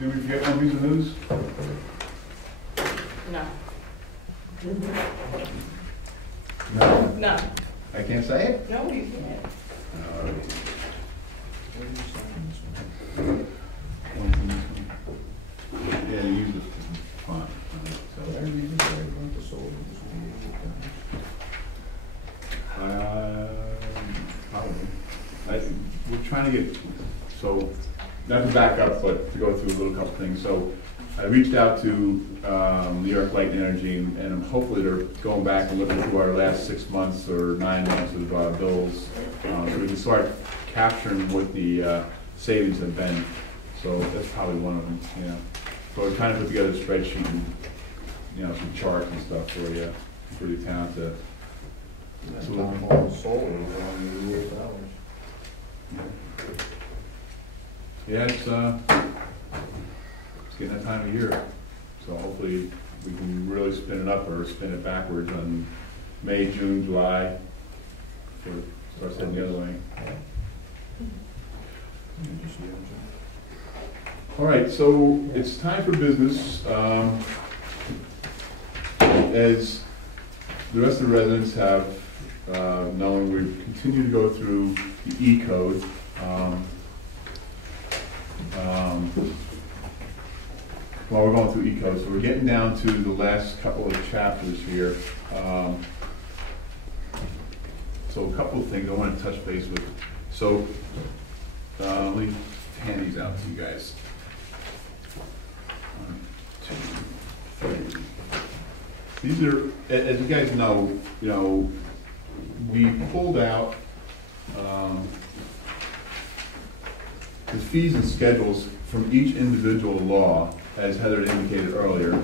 Did we forget one piece of news? No. No. No. I can't say it? No, you can't. Yeah, you use the font. Probably. We're trying to get, so, not to back up, but to go through a little couple things. So, I reached out to New York Light and Energy, and hopefully they're going back and looking through our last 6 months or 9 months of bills, so we can start capturing what the savings have been. So that's probably one of them, you know. So we're trying to put together a spreadsheet and, you know, some charts and stuff for you, for the town to. Town hall solar is only $8. Yeah, it's getting that time of year. So hopefully we can really spin it up or spin it backwards on May, June, July, for starts heading the other way. All right, so it's time for business. As the rest of the residents have known, we continue to go through the E-code. While we're going through E-code, so we're getting down to the last couple of chapters here. So a couple of things I want to touch base with. So let me hand these out to you guys. 1, 2, 3. These are, as you guys know, we pulled out the fees and schedules from each individual law, as Heather indicated earlier,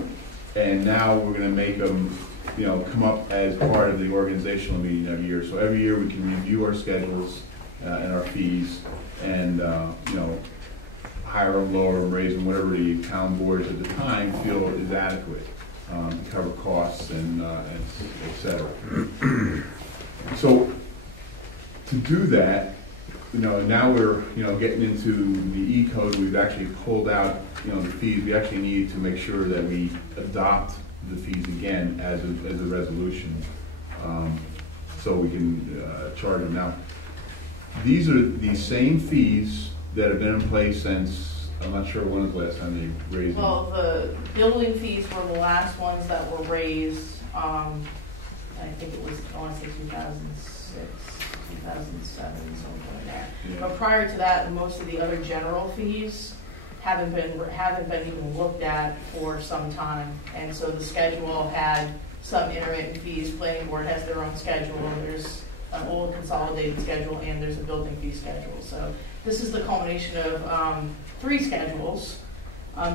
and now we're going to make them, come up as part of the organizational meeting every year. So every year we can review our schedules and our fees, and higher them, lower them, raise them, whatever the town boards at the time feel is adequate to cover costs and et cetera. So to do that, now we're getting into the E-code. We've actually pulled out the fees. We actually need to make sure that we adopt the fees again as a resolution, so we can charge them. Now, these are the same fees that have been in place since, I'm not sure when was the last time they raised them. Well, the building fees were the last ones that were raised. I think it was, I want to say 2006, 2007, something like that. Yeah. But prior to that, most of the other general fees haven't been even looked at for some time. And so the schedule had some intermittent fees. Planning board has their own schedule. There's an old consolidated schedule, and there's a building fee schedule. So this is the culmination of 3 schedules.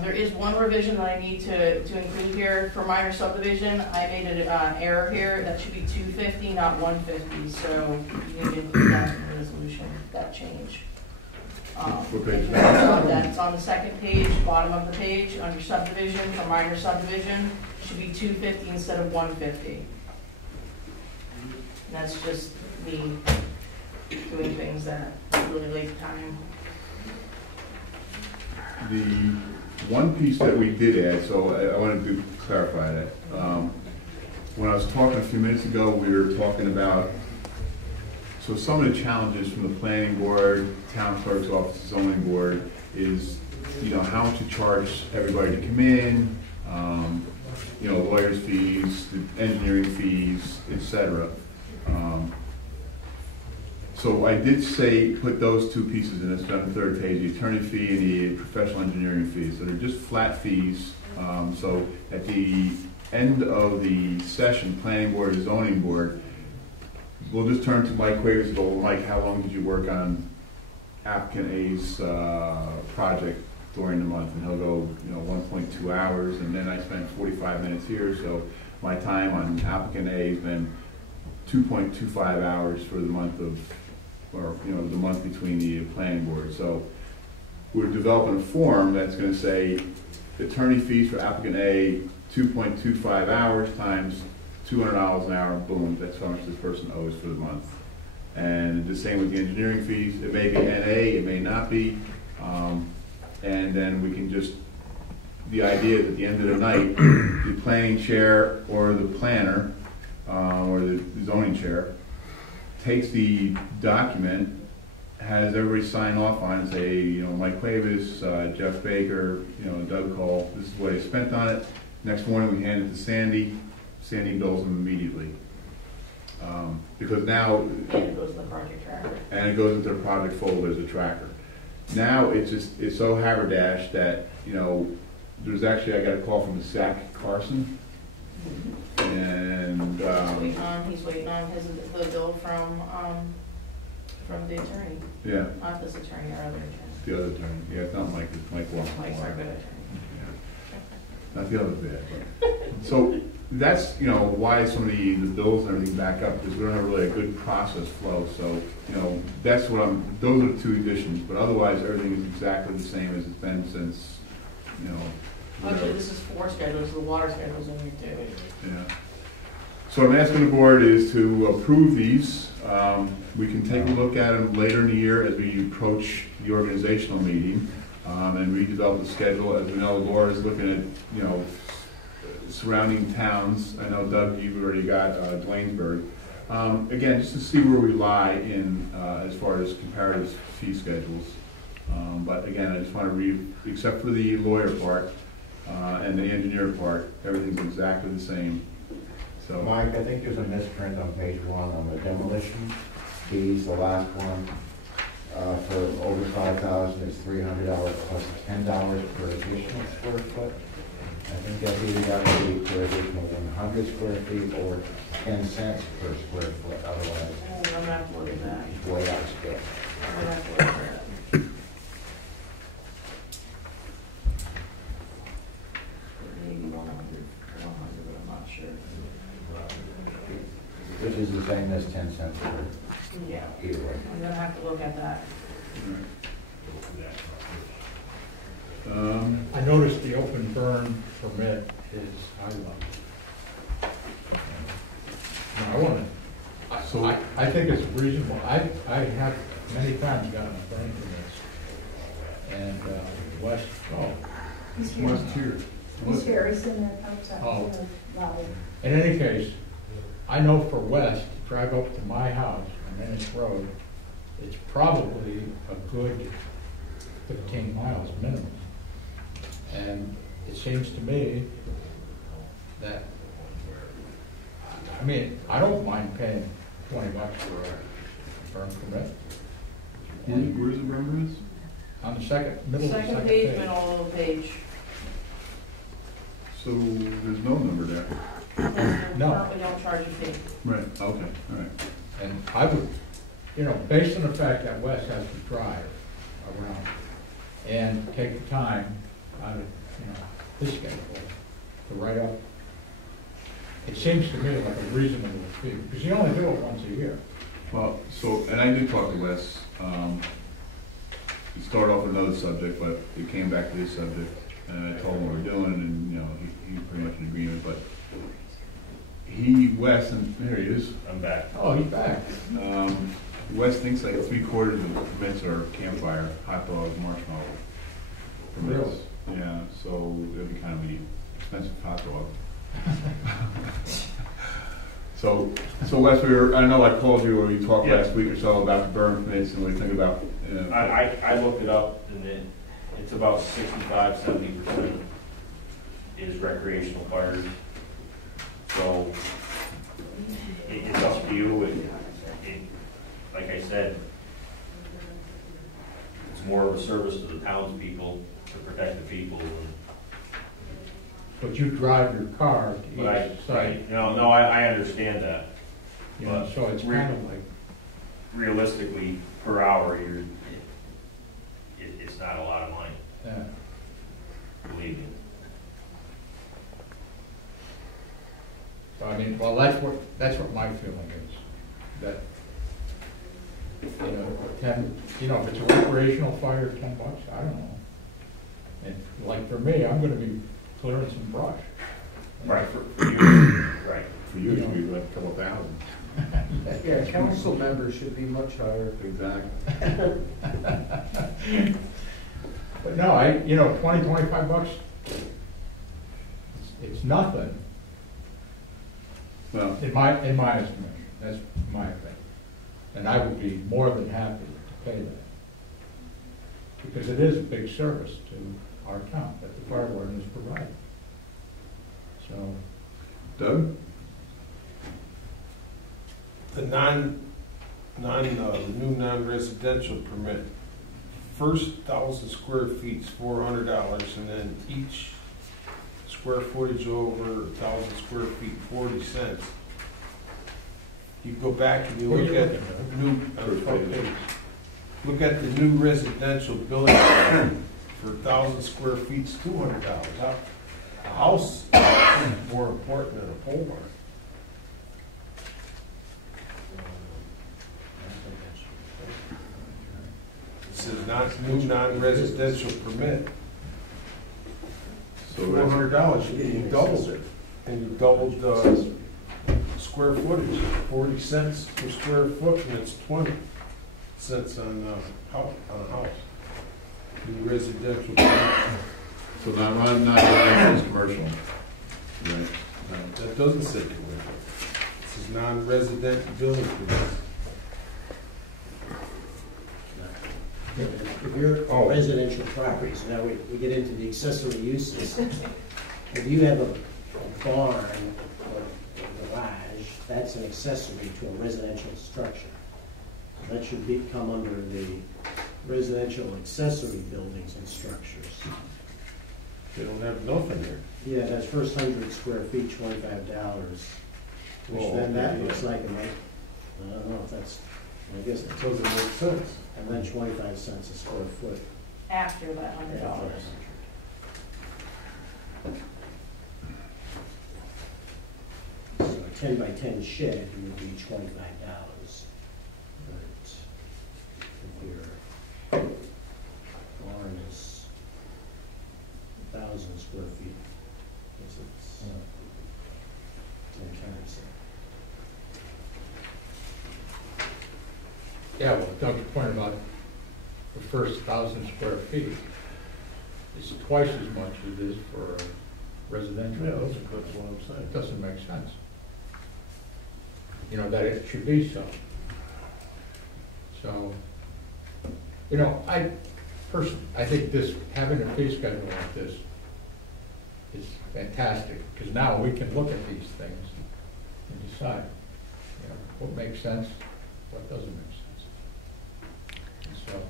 There is one revision that I need to include here for minor subdivision. I made an error here. That should be 250, not 150. So you need to include that in the resolution, that change. What page? It's on the second page, bottom of the page, under subdivision, for minor subdivision. Should be 250 instead of 150. And that's just me doing things that really late time. The one piece that we did add, so I wanted to clarify that. When I was talking a few minutes ago, we were talking about, so some of the challenges from the planning board, town clerk's office, zoning board is, how much to charge everybody to come in, lawyers' fees, the engineering fees, etc. So I did say put those 2 pieces in. It's on the 3rd page: the attorney fee and the professional engineering fees. So they're just flat fees. So at the end of the session, planning board and zoning board, we'll just turn to Mike Quavers and go, well, Mike, how long did you work on applicant A's project during the month? And he'll go, 1.2 hours, and then I spent 45 minutes here, so my time on applicant A has been 2.25 hours for the month of, or the month between the planning board. So we're developing a form that's going to say attorney fees for applicant A, 2.25 hours times $200 an hour, boom, that's how much this person owes for the month. And the same with the engineering fees. It may be NA, it may not be. And then we can just the idea is at the end of the night, the planning chair or the planner, or the zoning chair, takes the document, has everybody sign off on it, say, you know, Mike Cuevas, Jeff Baker, you know, Doug Cole, this is what he spent on it. Next morning, we hand it to Sandy. Sandy bills him immediately. Because now. And it goes in the project tracker. And it goes into the project folder as a tracker. Now, it's so haberdashed that, you know, there's actually, I got a call from Zach Carson. And, He's waiting on the bill from the attorney. Yeah. Not this attorney, our other attorney. The other attorney, yeah, it's not Mike, it's Mike Walker. Mike's our good attorney. Not the other bad, but, so that's, you know, why some of the bills and everything back up, because we don't have really a good process flow, so, you know, that's what those are the two additions, but otherwise, everything is exactly the same as it's been since, you know. Actually, this is 4 schedules, the water schedule's in here too. Yeah. So what I'm asking the board is to approve these. We can take a look at them later in the year as we approach the organizational meeting and redevelop the schedule. As we know, Laura is looking at, you know, surrounding towns. I know, Doug, you've already got Dwaynesburg. Again, just to see where we lie in as far as comparative fee schedules. But again, I just want to read, except for the lawyer part and the engineer part, everything's exactly the same. So, Mike, I think there's a misprint on page 1 on the demolition fees, the last one. For over 5,000, it's $300 plus $10 per additional square foot. I think that's either got to be per additional 100 square feet or 10 cents per square foot, otherwise I'm gonna have to look at that. it's way out of scale. I'm gonna have to look at that. Maybe 100, but I'm not sure. Which is the same as 10 cents per Yeah, either way. I'm gonna have to look at that. I noticed the open burn permit is high level. Now, I think it's reasonable. I have many times gotten a burn permits. And West, He's here. West here. He's here, he's in there outside Oh. the lobby. In any case, I know for West, to drive up to my house on Ennis Road, it's probably a good 15 miles minimum. And it seems to me that, I mean, I don't mind paying $20 for a burn permit. where's the burn On the middle of the Second page, middle of the page. So there's no number there. No. We don't charge a fee. Right, okay, all right. And I would, you know, based on the fact that Wes has to drive around and take the time out of, you know, his schedule to write up, it seems to me like a reasonable fee, because you only do it once a year. Well, so, and I did talk to Wes. He started off with another subject, but it came back to this subject, and I told him what we're doing, and, you know, he's pretty much in agreement, but Wes, and here he is. I'm back. Oh, he's back. Wes thinks like 3/4 of the permits are campfire, hot dogs, marshmallow permits. Yeah, so it'd be kind of an expensive hot dog. So Wes, I know I called you or we talked last week or so about the burn permits and what you think about. I looked it up and it's about 65–70% is recreational fires. So it's up to you. Like I said, it's more of a service to the townspeople to protect the people. But you drive your car to each site. No, I understand that. You know, so it's kind of like, Realistically, per hour, it's not a lot of money, yeah. believe me. So I mean, well, that's what my feeling is, that, you know, if it's a recreational fire, $10, I don't know. And like for me, I'm gonna be clearing some brush. Right, for you, right. For you, it'd be like a couple thousand. Yeah, council members should be much higher. Exactly. But no, $20, $25, it's nothing, Well, in my estimation, that's my opinion. And I would be more than happy to pay that. Because it is a big service to our town that the fire warden is providing. So, Doug? The new non-residential permit, first 1,000 square feet is $400, and then each square footage over 1,000 square feet, 40 cents. You go back and you Where look you at looking at? new, on the front page. Look at the new residential building for 1,000 square feet is $200. A house is more important than a pole barn. It says new non-residential permit, So $400, you doubled it, and you doubled the square footage, 40 cents per square foot, and it's 20 cents on a house. New residential permit. So non-residential is commercial, right? That doesn't say commercial. This is non-resident building permit. If you're residential properties, now we get into the accessory uses. If you have a barn or a garage, that's an accessory to a residential structure. That should come under the residential accessory buildings and structures. They don't have nothing there. Yeah, that's first 100 square feet, $25. Which then that looks like, I don't know if that's, I guess, It doesn't make sense. and then 25 cents a square foot. After that $100. So a 10 by 10 shed would be $25. But if your barn is 1,000 square feet, I guess it's 10 times that. yeah, well, Doug's point about the first 1,000 square feet is twice as much as it is for residential. Yeah, that's what I'm saying. It doesn't make sense. You know, that it should be so. So, you know, I think this, having a fee schedule like this is fantastic, because now we can look at these things and decide, you know, what makes sense, what doesn't make sense. And so,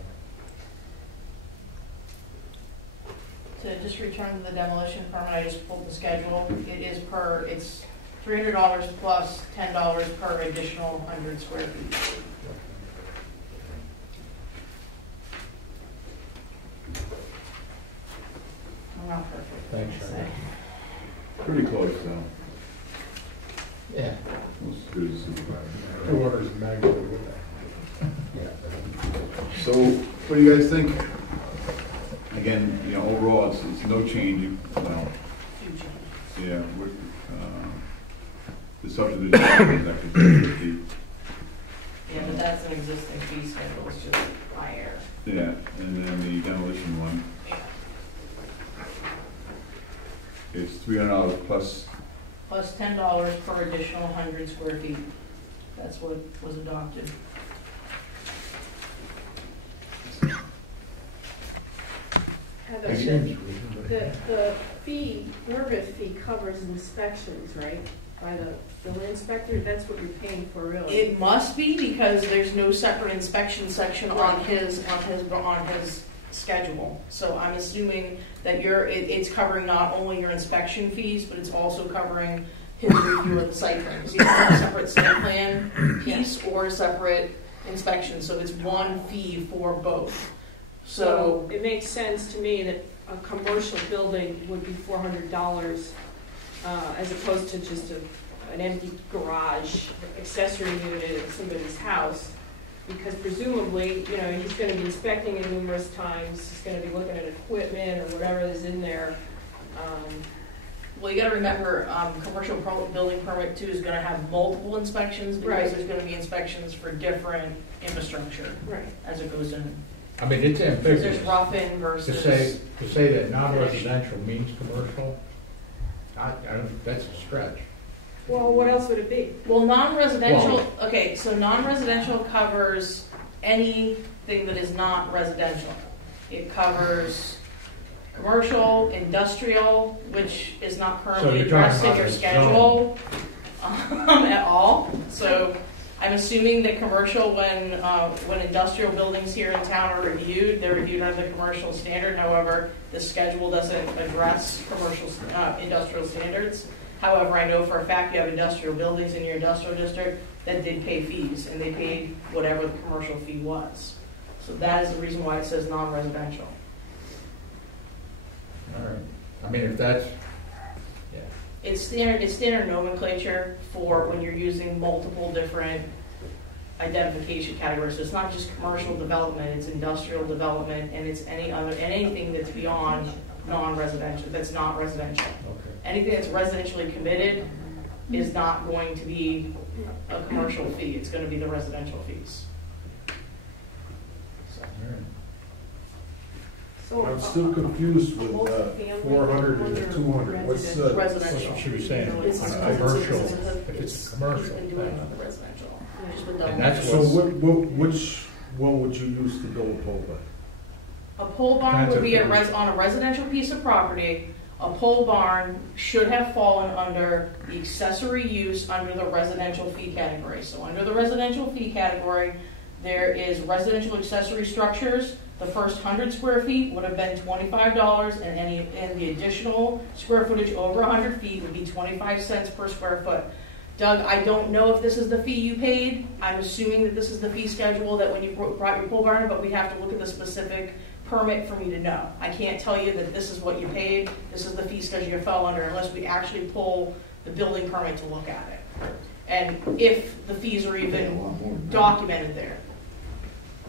To just return to the demolition permit, I just pulled the schedule. It's $300 plus $10 per additional 100 square feet. I'm not perfect. Thanks, I'd say. Sharon. Pretty close, though. Yeah. Most as good as supervisor. Two orders of magnitude with So, what do you guys think? Again, you know, overall, it's no change, well, Few changes. yeah, the subdivision is actually 50. Yeah, but that's an existing fee schedule, it's just higher. Yeah, and then the demolition one, Yeah. it's $300 plus, Plus $10 per additional 100 square feet. That's what was adopted. Heather, it. Seems reasonable. the fee, permit fee covers inspections, right? By the building inspector, that's what you're paying for really. It must be, because there's no separate inspection section on his schedule. So I'm assuming that it's covering not only your inspection fees, but it's also covering his review of the site plan. So you have a separate site plan piece or a separate inspection, so it's one fee for both. So it makes sense to me that a commercial building would be $400 as opposed to just an empty garage accessory unit in somebody's house. Because presumably, you know, he's going to be inspecting it numerous times, he's going to be looking at equipment or whatever is in there. Well, you gotta remember, commercial building permit 2 is gonna have multiple inspections, because Right. there's gonna be inspections for different infrastructure Right. as it goes in. I mean, it's There's ambiguous. rough-in To versus. say that non-residential means commercial, I don't, that's a stretch. Well, what else would it be? Well, non-residential, okay, so non-residential covers anything that is not residential. It covers commercial, industrial, which is not So currently you're talking addressed in about your a schedule at all. So I'm assuming that commercial, when industrial buildings here in town are reviewed, they're reviewed under the commercial standard. However, the schedule doesn't address commercial, industrial standards. However, I know for a fact you have industrial buildings in your industrial district that did pay fees, and they paid whatever the commercial fee was. So that is the reason why it says non-residential. All right. I mean, if that's, yeah. It's standard nomenclature for when you're using multiple different identification categories. So it's not just commercial development, it's industrial development, and it's anything that's beyond non-residential, that's not residential. Okay. Anything that's residentially committed is not going to be a commercial fee, it's gonna be the residential fees. So, All right. So, I'm still confused with multifamily 400 and 200. What's It's the, residential. That's what she was saying. This is On because commercial, it's if it's he's commercial. been doing it on the residential. Just been And done. that's so what's, which one would you use to build a pole barn? A pole barn That's would be okay. on a residential piece of property. A pole barn should have fallen under the accessory use under the residential fee category. So under the residential fee category, there is residential accessory structures. The first 100 square feet would have been $25, and the additional square footage over 100 feet would be 25 cents per square foot. Doug, I don't know if this is the fee you paid. I'm assuming that this is the fee schedule that when you brought your pole barn, but we have to look at the specific permit for me to know. I can't tell you that this is what you paid, this is the fee schedule you fell under, unless we actually pull the building permit to look at it. And if the fees are even documented there.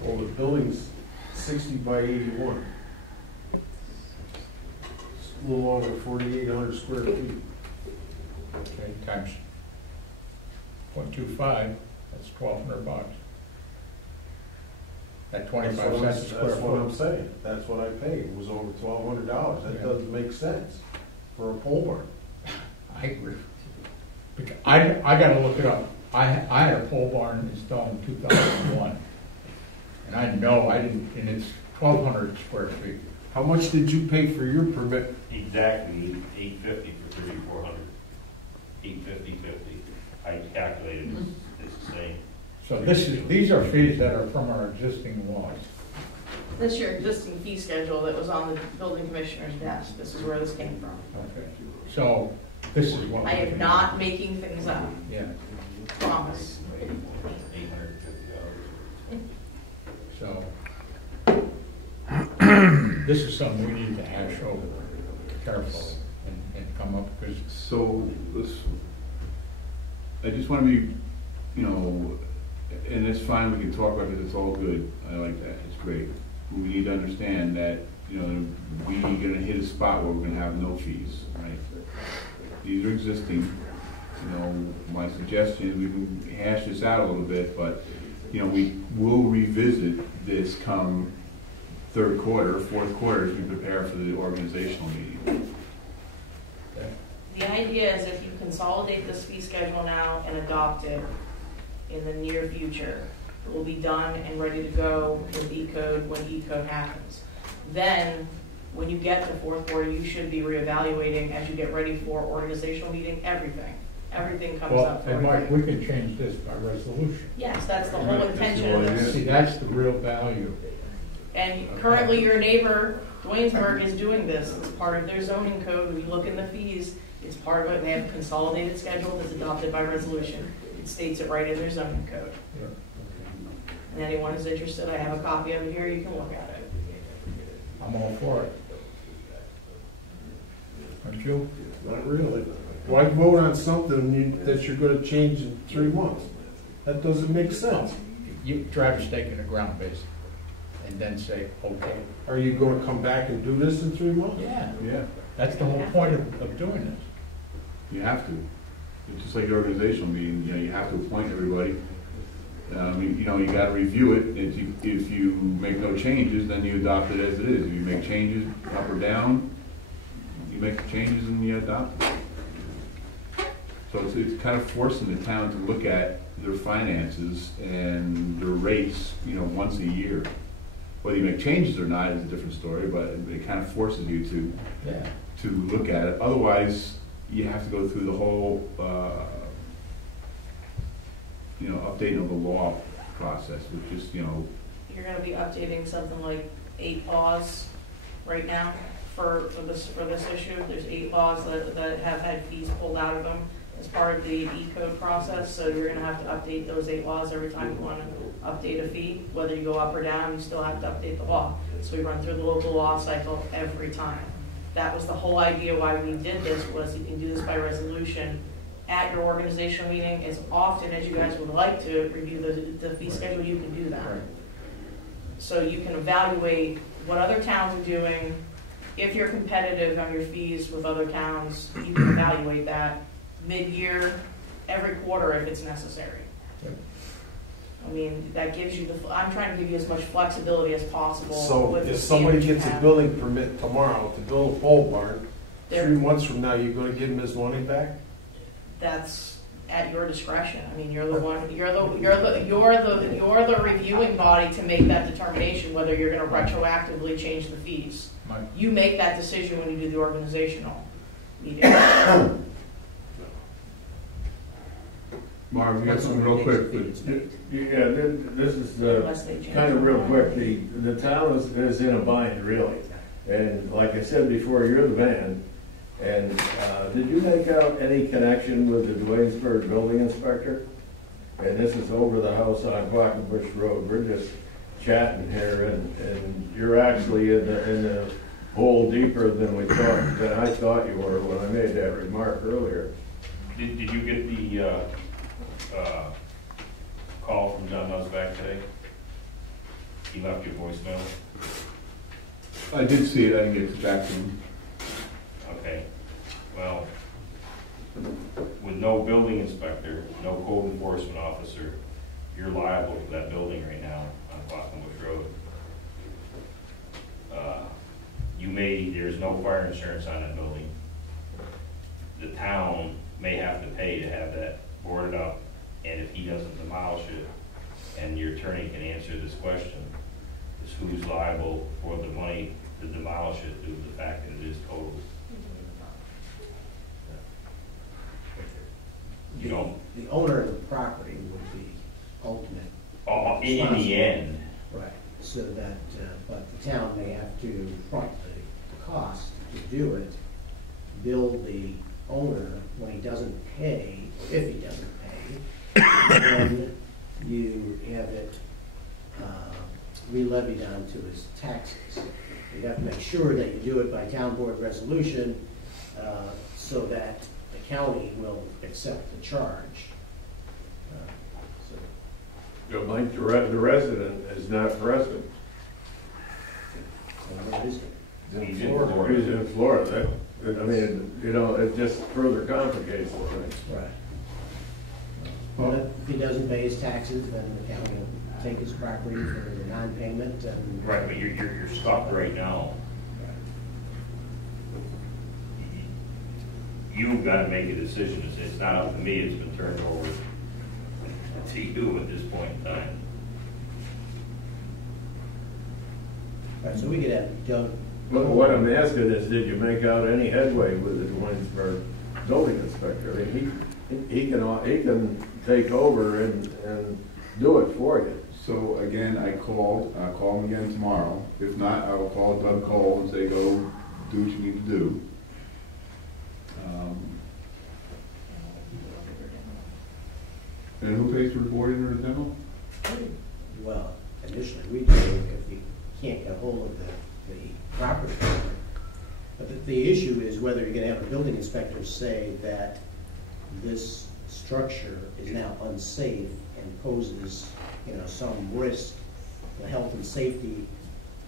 Well, the building's 60 by 81. It's a little over 4,800 square feet. okay, times 0.25, that's $1,200. At 25 cents a square That's what I'm foot. saying. That's what I paid. It was over $1,200. That Yeah. doesn't make sense for a pole barn. I agree. Because I gotta look it up. I had a pole barn installed in 2001. And I know I didn't, and it's 1,200 square feet. How much did you pay for your permit? Exactly, $850 for 3,400. $850.50. I calculated it's the same. So these are fees that are from our existing laws. This is your existing fee schedule that was on the building commissioner's desk. This is where this came from. Okay. So this is what. I am not making things up, Yeah, promise. $850. so. This is something we need to hash over carefully and come up, because So, I just want to be, and it's fine, we can talk about it, it's all good, I like that, it's great. We need to understand that, we're gonna hit a spot where we're gonna have no fees, right? These are existing, my suggestion is we can hash this out a little bit, but, we will revisit this come third quarter, fourth quarter, as we prepare for the organizational meeting. The idea is if you consolidate this fee schedule now and adopt it in the near future, it will be done and ready to go with E-code when E-code happens. Then, when you get to fourth quarter, you should be reevaluating as you get ready for organizational meeting, everything. Everything comes well, up for and Mike, review. we can change this by resolution. Yes, that's the whole Right, intention of that's this. See, that's the real value. And currently, your neighbor, Dwaynesburg, is doing this. It's part of their zoning code. We look in the fees. It's part of it. They have a consolidated schedule that's adopted by resolution. It states it right in their zoning code. Yeah. And anyone who's interested, I have a copy of it here. You can look at it. I'm all for it. Aren't you? Not really. Why vote on something that you're gonna change in 3 months? That doesn't make sense. You drive a stake in the ground, basically, and then say, okay. Are you gonna come back and do this in 3 months? Yeah, Yeah, that's the whole point of doing this. you have to. It's just like your organizational meeting, you have to appoint everybody. You gotta review it. If you make no changes, then you adopt it as it is. If you make changes up or down, you make the changes and you adopt it. So it's kind of forcing the town to look at their finances and their rates, once a year. Whether you make changes or not is a different story, but it kind of forces you to look at it. Otherwise, you have to go through the whole, updating of the law process, which is, You're gonna be updating something like 8 laws right now for this issue. There's 8 laws that have had fees pulled out of them as part of the E-code process, so you're gonna have to update those 8 laws every time you wanna update a fee. Whether you go up or down, you still have to update the law. So we run through the local law cycle every time. That was the whole idea why we did this, was you can do this by resolution at your organizational meeting. As often as you guys would like to review the fee schedule, you can do that. So you can evaluate what other towns are doing. If you're competitive on your fees with other towns, you can evaluate that mid-year, every quarter if it's necessary. I mean, that gives you I'm trying to give you as much flexibility as possible. So with the if somebody fee that you gets a have. building permit tomorrow to build a pole barn, There- 3 months from now, you're gonna give him his money back? That's at your discretion. I mean, you're the one, you're the reviewing body to make that determination whether you're gonna retroactively change the fees. Mike? You make that decision when you do the organizational meeting. Marv, you got something real quick? Yeah, this is Unless they change kind of their real mind. quick. The town is in a bind, really. And like I said before, you're the man. And did you make out any connection with the Duanesburg building inspector? And this is over the house on Quackenbush Road. We're just chatting here, and you're actually in the hole deeper than I thought you were when I made that remark earlier. Did you get the call from John Nusback today? He left your voicemail? I did see it, I didn't get back to him. Okay, well, with no building inspector, no code enforcement officer, you're liable for that building right now on Quackenbush Road. There's no fire insurance on that building. The town may have to pay to have that boarded up, and if he doesn't demolish it, and your attorney can answer this question, is who's liable for the money to demolish it due to the fact that it is total. You know, The owner of the property would be ultimate. in the end, Right, so that, but the town may have to front the cost to do it, bill the owner when he doesn't pay, if he doesn't pay, and then you have it re-levied onto his taxes. You have to make sure that you do it by town board resolution, so that the county will accept the charge. So, Like the resident is not present. where is it? he's in Florida. He's in Florida. It just further complicates the thing. Right. But if he doesn't pay his taxes, then the county will take his property for the non-payment and. Right, but you're stuck right now. You've got to make a decision. It's not up to me. It's been turned over to you at this point in time. Right, so we could have Doug. But what I'm asking is, did you make out any headway with the Duanesburg building inspector? I mean, he can take over and do it for you. So again, I'll call him again tomorrow. If not, I will call Doug Cole and say, go do what you need to do. And who pays for the boarding or the demo? Well, initially we do if we can't get hold of the property owner. But the issue is whether you're gonna have a building inspector say that this structure is now unsafe and poses, some risk to the health and safety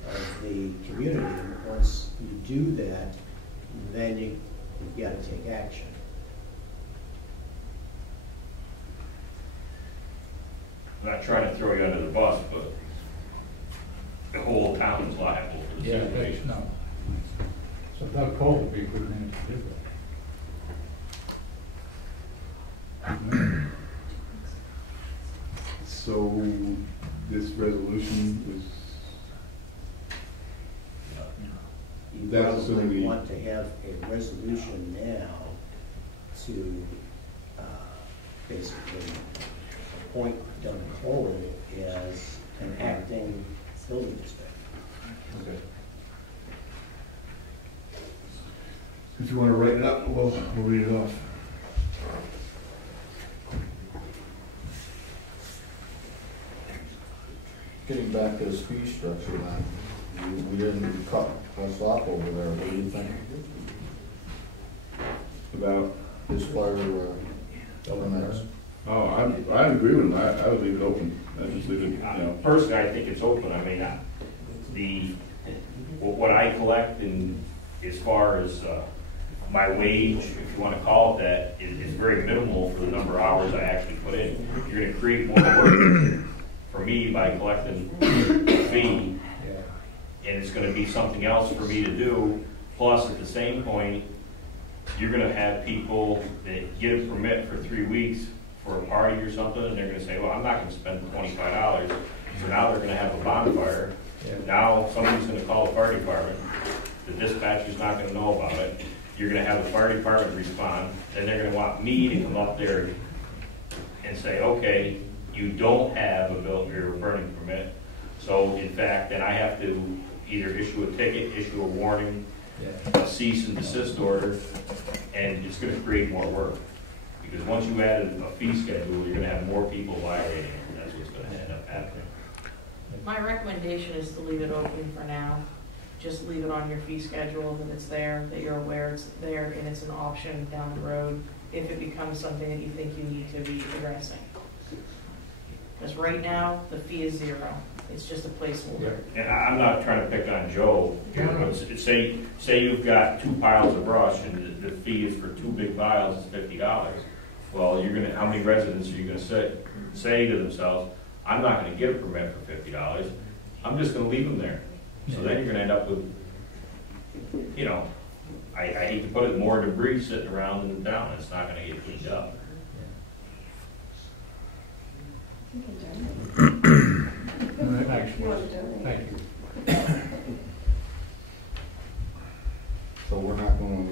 of the community. And once you do that, then you've gotta take action. I'm not trying to throw you under the bus, but the whole town is liable for the Yeah, situation. no. So Doug Cole would be a good man to do So this resolution is, You That's probably assuming we- want to have a resolution now to basically appoint Doug Cole as an acting building inspector. okay. If you want to write it up, we'll read it off. Getting back to this fee structure, man, we didn't cut us off over there, what do you think? About, As far as, elements? oh, I agree with him, I would leave it open, I just leave it, you know. Personally, I think it's open. I mean, what I collect and as far as my wage, if you want to call it that, is very minimal for the number of hours I actually put in. You're going to create more work for me by collecting a fee, and it's going to be something else for me to do. Plus, at the same point, you're going to have people that get a permit for 3 weeks for a party or something, and they're going to say, well, I'm not going to spend $25. So now they're going to have a bonfire. Now somebody's going to call the fire department. The dispatcher's not going to know about it. You're going to have the fire department respond. Then they're going to want me to come up there and say, okay, you don't have a burning permit. So in fact, then I have to either issue a ticket, issue a warning, a cease and desist order, and it's going to create more work. Because once you add a fee schedule, you're going to have more people violating it, and that's what's going to end up happening. My recommendation is to leave it open for now. Just leave it on your fee schedule, that it's there, that you're aware it's there, and it's an option down the road if it becomes something that you think you need to be addressing. Because right now, the fee is 0. It's just a placeholder. And I'm not trying to pick on Joe, but say you've got 2 piles of brush and the fee is for 2 big piles is $50. Well, how many residents are you gonna say to themselves, I'm not gonna get a permit for $50, I'm just gonna leave them there. So then you're gonna end up with, you know, I hate to put it, more debris sitting around in the town, it's not gonna get cleaned up. Thank you. So we're not gonna,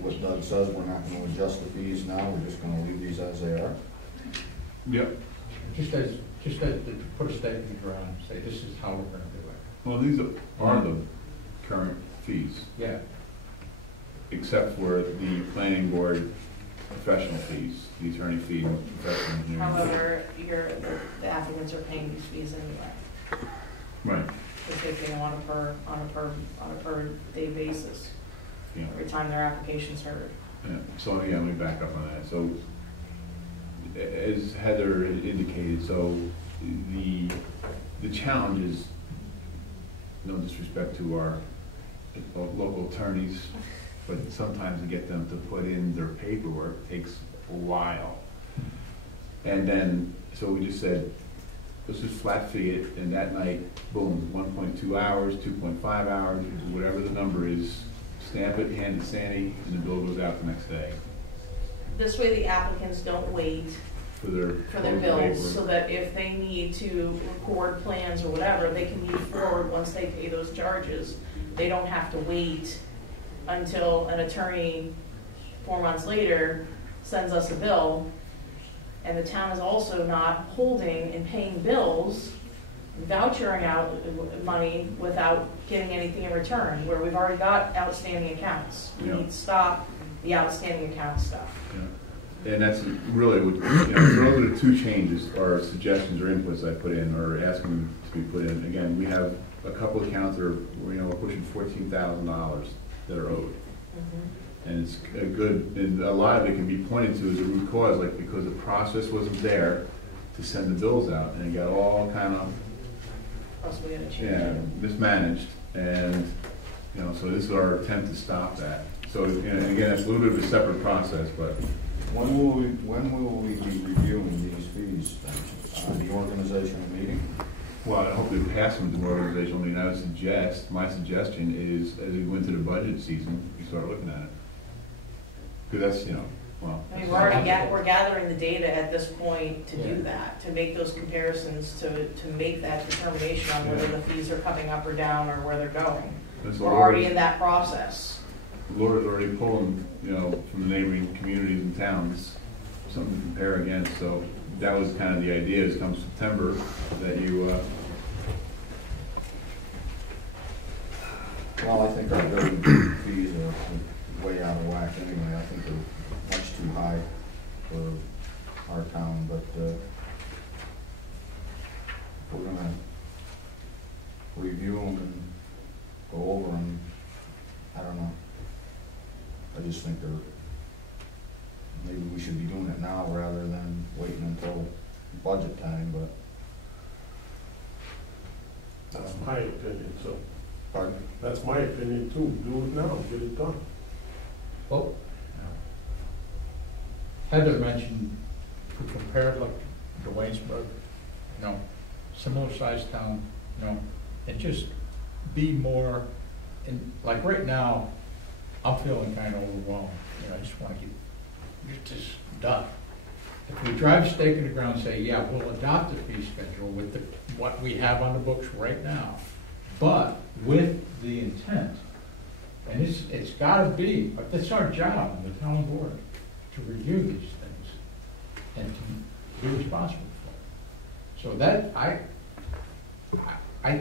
what Doug says, we're not gonna adjust the fees now, we're just gonna leave these as they are? Yep. Just as, to put a stake in the ground, say this is how we're gonna do it. Well, these are the current fees, Yeah. except for the planning board professional fees, the attorney fee, and professional engineering. However, the applicants are paying these fees anyway. Right, Because they pay them on a per day basis, yeah, every time their application's heard. yeah. So, yeah, let me back up on that. So, as Heather indicated, so the challenge is, no disrespect to our local attorneys, but sometimes to get them to put in their paperwork takes a while. And then, so we just said, let's just flat fee it, and that night, boom, 1.2 hours, 2.5 hours, whatever the number is, stamp it, hand it to Sandy, and the bill goes out the next day This way the applicants don't wait for their bills, paper. so that if they need to record plans or whatever, they can move forward once they pay those charges. They don't have to wait until an attorney 4 months later sends us a bill, and the town is also not holding and paying bills, vouchering out money without getting anything in return, where we've already got outstanding accounts. We Yeah. need to stop the outstanding account stuff. Yeah. And that's really what, those are the 2 changes, or suggestions or inputs I put in, or asking to be put in. Again, we have a couple of accounts that are, we're pushing $14,000 that are owed. And it's a good, and a lot of it can be pointed to as a root cause, like because the process wasn't there to send the bills out, and it got all kind of, Plus we gotta change yeah, it. mismanaged. And, so this is our attempt to stop that. So, again, it's a little bit of a separate process, but When will we be reviewing these fees? The organizational meeting? well, I hope we pass them to the organizational meeting. My suggestion is, as we go into the budget season, we start looking at it. Because that's, Well, I mean, we're gathering the data at this point to do that, to make those comparisons, to make that determination on whether the fees are coming up or down or where they're going. We're already in that process. Laura's already pulling, you know, from the neighboring communities and towns, something to compare against, so that was kind of the idea, is come September, that you, Well, I think our building fees are way out of whack anyway. I think they're much too high for our town, but, if we're gonna review them and go over them, I don't know. I just think maybe we should be doing it now rather than waiting until budget time, but. That's my opinion, so, Pardon? that's my opinion too, do it now, get it done. Well, Heather mentioned, if we compared like to Waynesburg, you know, similar sized town, you know, and just be more, and like right now, I'm feeling kind of overwhelmed, you know, I just want to get this done. If we drive a stake in the ground and say, yeah, we'll adopt the fee schedule with what we have on the books right now, but with the intent, and it's got to be, but that's our job on the town board, to review these things and to be responsible for it. So that, I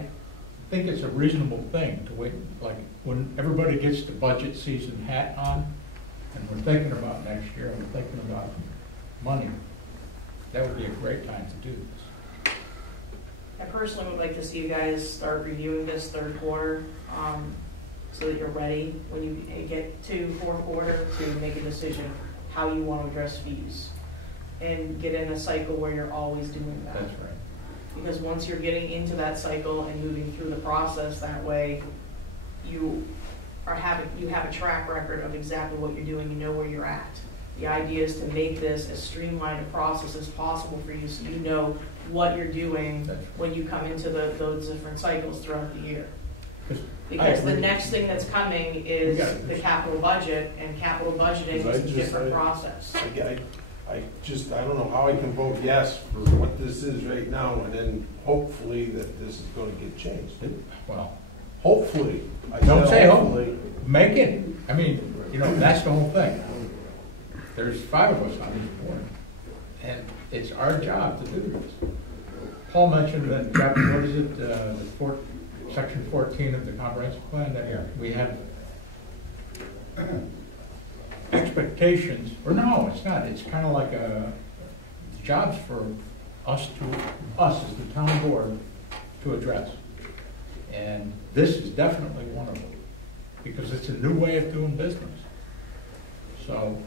think it's a reasonable thing to wait, like when everybody gets the budget season hat on, and we're thinking about next year, and we're thinking about money, that would be a great time to do this. I personally would like to see you guys start reviewing this third quarter, so that you're ready when you get to fourth quarter to make a decision how you want to address fees. And get in a cycle where you're always doing that. That's right. Because once you're getting into that cycle and moving through the process that way, you have a track record of exactly what you're doing, you know where you're at. The idea is to make this as streamlined a process as possible for you, so you know what you're doing when you come into those different cycles throughout the year. Because the next thing that's coming is the capital budget, and capital budgeting is a different process. I don't know how I can vote yes for what this is right now, and then hopefully that this is gonna get changed. Well, Hopefully. don't say hopefully. Make it. I mean, you know, that's the whole thing. There's 5 of us on this board, and it's our job to do this. Paul mentioned that chapter, what is it, section 14 of the comprehensive plan, that we have expectations, or no, it's not. It's kind of like jobs for us as the town board to address. And this is definitely one of them, because it's a new way of doing business. So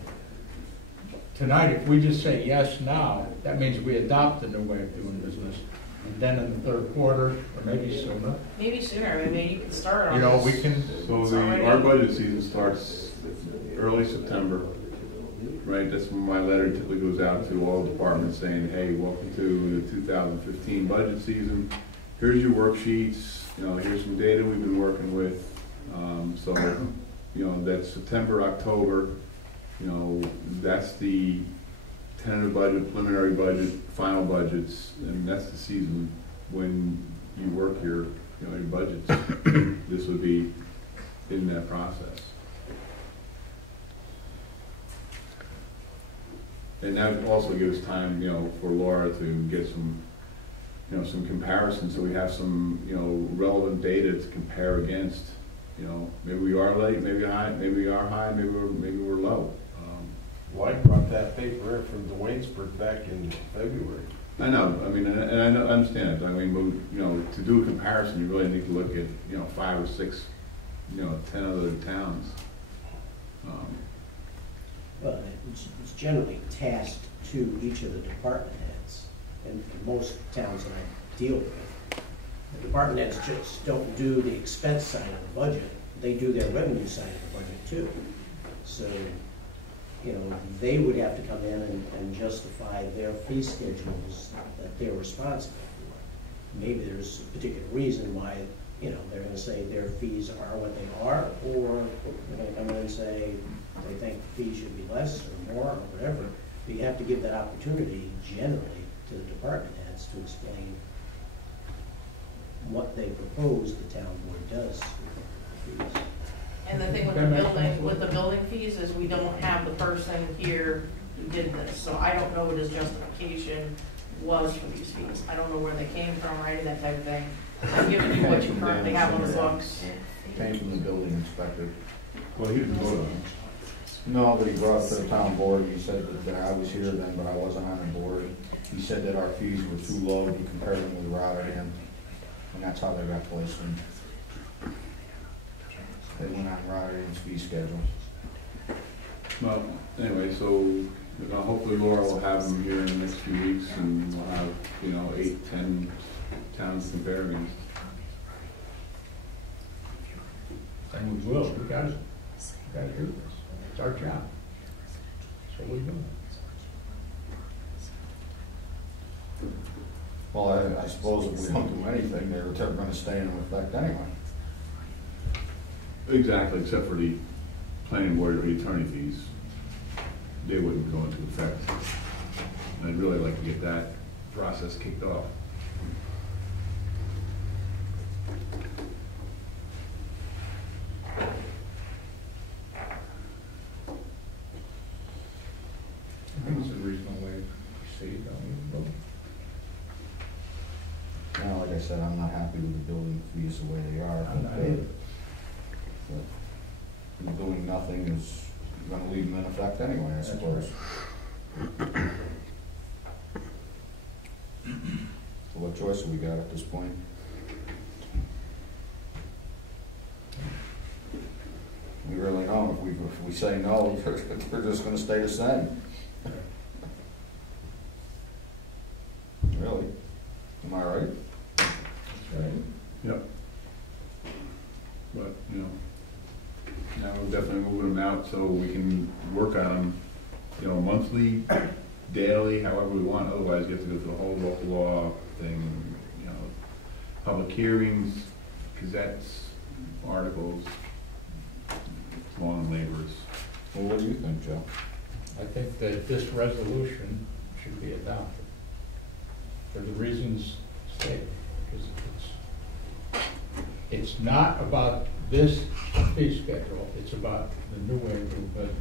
tonight, if we just say yes now, that means we adopt the new way of doing business. And then in the third quarter, or maybe sooner. Maybe sooner. I mean, you can start on. You know, we can. so our budget season starts early September, right? That's when my letter typically goes out to all departments saying, hey, welcome to the 2015 budget season. Here's your worksheets, you know, here's some data we've been working with. So, you know, that's September, October, you know, that's the tentative budget, preliminary budget, final budgets, and that's the season when you work your budgets. This would be in that process. And that also gives time, you know, for Laura to get some, you know, some comparisons, so we have some, you know, relevant data to compare against. You know, maybe we are late, maybe high, maybe we are high, maybe we're low. Well, I brought that paper in from Waynesburg back in February. I know. I mean, and I understand it. I mean, you know, to do a comparison, you really need to look at, you know, 5 or 6, you know, 10 other towns. Well, it's generally tasked to each of the department heads, and most towns that I deal with, the department heads just don't do the expense side of the budget, they do their revenue side of the budget too. So, you know, they would have to come in and justify their fee schedules that they're responsible for. Maybe there's a particular reason why, you know, they're gonna say their fees are what they are, or they're gonna come in and say, they think fees should be less or more or whatever. But you have to give that opportunity generally to the department heads to explain what they propose the town board does with the fees. And the thing with the building fees is we don't have the person here who did this, so I don't know what his justification was for these fees. I don't know where they came from or any of that type of thing. I'm giving you what you currently have on the books. Came from the building inspector. Well, he didn't vote on it. No, but he brought it to the town board, he said that I was here then, but I wasn't on the board. He said that our fees were too low to be compared them with Rotterdam, and that's how they got placed in. They went on Rotterdam's fee schedule. Well, anyway, so hopefully Laura will have them here in the next few weeks, and we'll have, 8, 10 towns to compare against. And we will, we gotta do this. It's our job. That's what we're doing. Well, I suppose if we don't do anything, they're gonna stay in effect anyway. Exactly, except for the planning board or the attorney fees. They wouldn't go into effect. And I'd really like to get that process kicked off. I think it's a reasonable way to proceed, don't we? Now, like I said, I'm not happy with the building fees the way they are. I'm not either. But doing nothing is gonna leave them in effect anyway, I suppose. So what choice have we got at this point? We really don't. If we say no, they're just gonna stay the same. Really? Am I right? That's right. Yep. But, now we're definitely moving them out so we can work on them, monthly, daily, however we want. Otherwise, you have to go through the whole local law thing, public hearings, gazettes, articles, long and laborious. Well, what do you think, Joe? I think that this resolution should be adopted for the reasons stated. Because it's not about this fee schedule, it's about the new way of doing business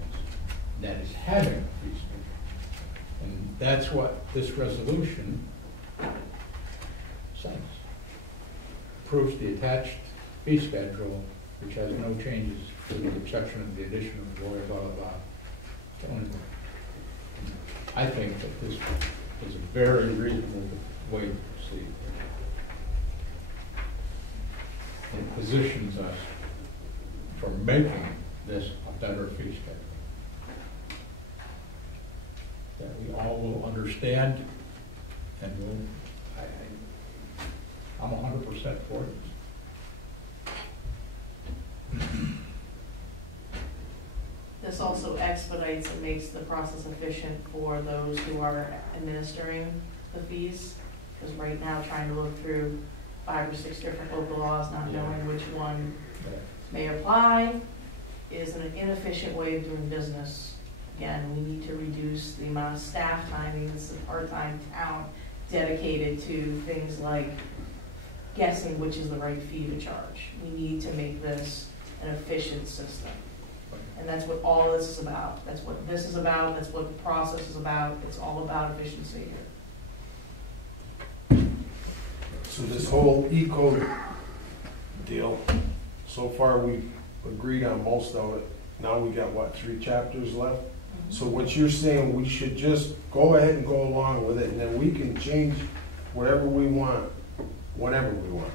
that is having a fee schedule. And that's what this resolution says. Approves the attached fee schedule, which has no changes with the exception of the addition of the lawyer, blah, blah, blah. I think that this is a very reasonable way to proceed. It positions us for making this a better fee schedule. That we all will understand and will, I'm 100% for this. This also expedites and makes the process efficient for those who are administering the fees. Because right now, trying to look through 5 or 6 different local laws, not knowing which one may apply, is an inefficient way of doing business. Again, we need to reduce the amount of staff time, even it's a part-time town, dedicated to things like guessing which is the right fee to charge. We need to make this an efficient system. And that's what all this is about. That's what this is about. That's what the process is about. It's all about efficiency here. So this whole eco deal, so far we've agreed on most of it. Now we got, what, 3 chapters left? So what you're saying, we should just go ahead and go along with it, and then we can change whatever we want, whenever we want.